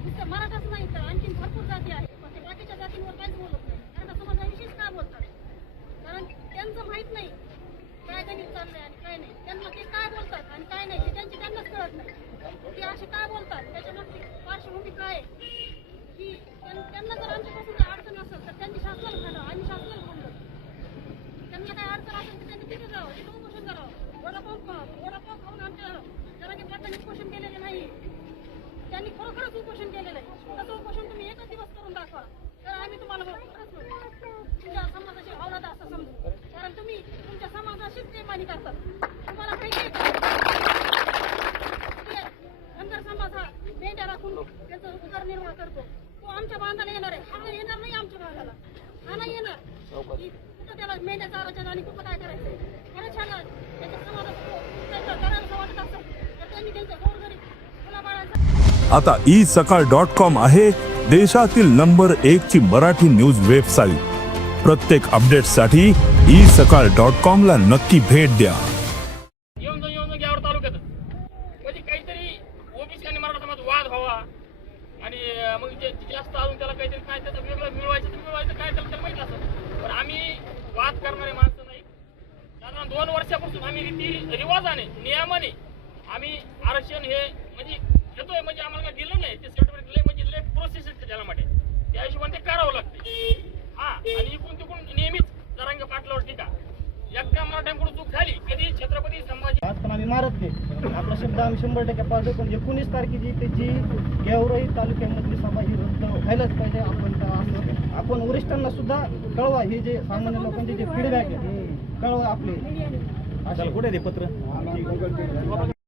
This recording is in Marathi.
नुसतं मराठाच नाही तर आणखी भरपूर जाती आहे पण ते बाकीच्या जातींवर काहीच बोलत नाही. मराठा समाजाविषयीच का बोलतात? कारण त्यांचं माहीत नाही काय गणित चाललंय आणि काय नाही. त्यांना ते काय बोलतात आणि काय नाही ते त्यांची त्यांनाच कळत नाही. ते असे काय बोलतात? त्याच्यामागची पार्श्वभूमी काय आहे? की त्यांना जर आमच्यापासून काही अडचण असेल तर त्यांनी शासनाला झालं आम्ही शासनाला बोललो त्यांना काय अडचण असेल तर त्यांनी तिथे जावं तिथे उपोषण करावं. वडापाव खा आता ई सकाळ डॉट कॉम आहे देशातील नंबर एक ची मराठी न्यूज़ वेबसाईट प्रत्येक अपडेटसाठी ई सकाळ डॉट कॉम ला नक्की भेट द्या. येऊन जाऊन येऊन जाऊन यावर तालुक्यात. म्हणजे काहीतरी ओबीसी आणि मराठा समाज वाद व्हावा. आणि मग जे जास्त अजून त्याला काहीतरी काय त्याचं वेगळं मिळवायचं तर मिळवायचं काय त्याला त्याला माहिती असं पण आम्ही वाद करणारे माणसं नाही. साधारण दोन वर्षापासून आम्ही रीती रिवाजाने नियमाने आम्ही आरक्षण हे म्हणजे घेतोय. म्हणजे आम्हाला काय दिलं नाही. ते सर्टिफिकेट दिले म्हणजे लेट प्रोसेस आहे त्याला मराठ्यांकडून चूक झाली. कधी छत्रपती संभाजी आज पण आम्ही मारत नाही. आपला शब्द आम्ही शंभर टक्के पाळतो पण एकोणीस तारखेची त्याची गेवराई तालुक्यामधली सभा ही रद्द व्हायलाच पाहिजे. आपण आपण वरिष्ठांना सुद्धा कळवा हे जे सामान्य लोकांचे जे फीडबॅक आहे. कळवा आपले. कुठे ते पत्र?